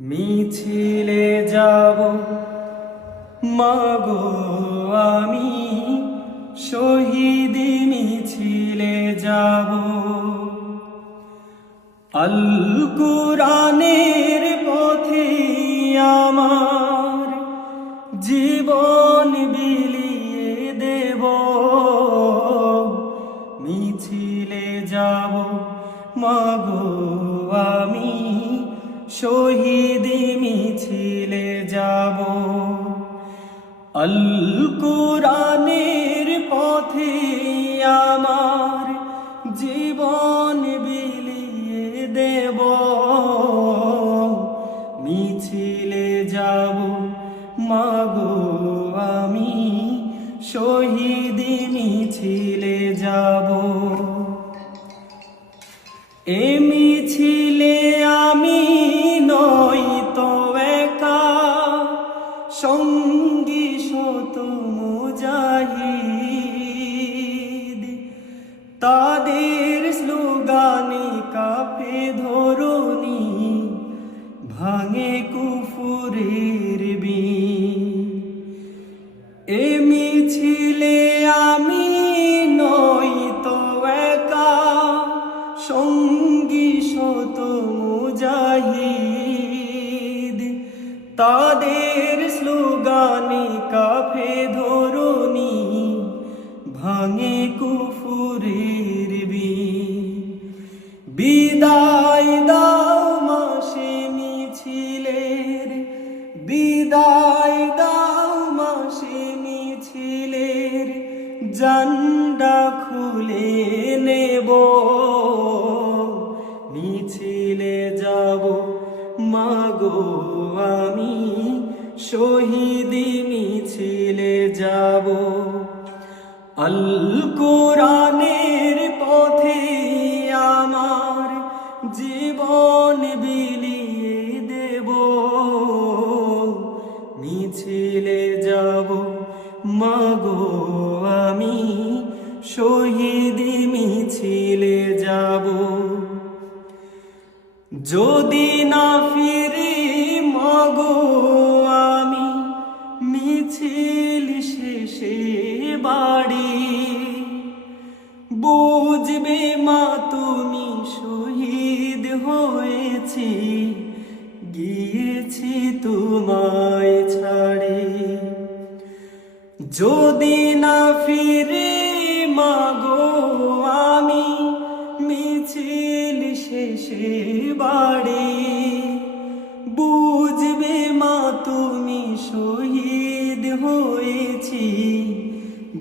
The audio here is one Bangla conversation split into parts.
মিছিলে যাব। মাগো আমি শহীদ মিছিলে যাব। আল কুরানের শহীদ মিছিলে যাব। আল কুরানের পথে আমার জীবন বিলিয়ে দেব। মিছিলে যাব। মাগো, আমি শহীদ মিছিলে যাব। এ সঙ্গী শত মুজাহিদ। তাদের স্লোগানে কাপে ধরণি, ভাঙে কুফুরের বিন এ মিছিলে আমি নই তো একা, সঙ্গী বিদায় দাও মাসে মিছিলের। বিদায় দাও মাসে মিছিলের। জান্ডা খুলে নেব। মিছিলে যাব। মাগো আমি শহীদ মিছিলে যাব। আল কোরআনের জীবন বিলিয়ে দেব। মিছিলে যাব, মাগো আমি শহীদ মিছিলে যাব। যদি না ফিরে, মাগো আমি মিছিল শেষে হয়েছি গিয়েছি তোমায় ছাড়ে। যদি না ফিরে, মাগো, আমি মিছিল শেষে বাড়ি। বুঝবে মা, তুমি শহীদ হয়েছি,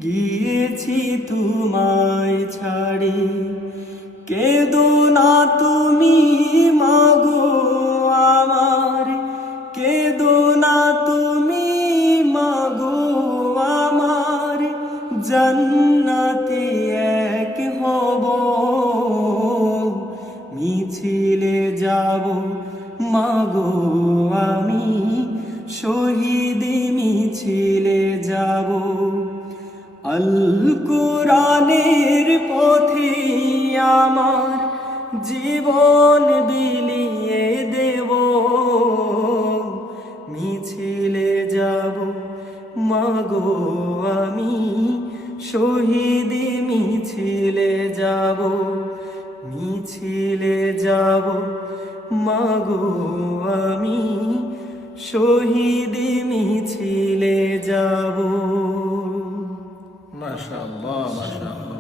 গিয়েছি তোমায় ছাড়ি। কেদো না তুমি মাগো আমার। কেদো না তুমি মাগো আমার। জান্নাতে এক হব। মিছিলে যাব মাগো আমি। শহীদ মিছিলে যাব। আল কোরআনের পথে আমার জীবন বিলিয়ে দেব। মিছিলে যাব, মাগো আমি শহীদ মিছিলে যাব। মিছিলে যাব, মাগো আমি শহীদ মিছিলে যাব। মাশাআল্লাহ মাশাআল্লাহ।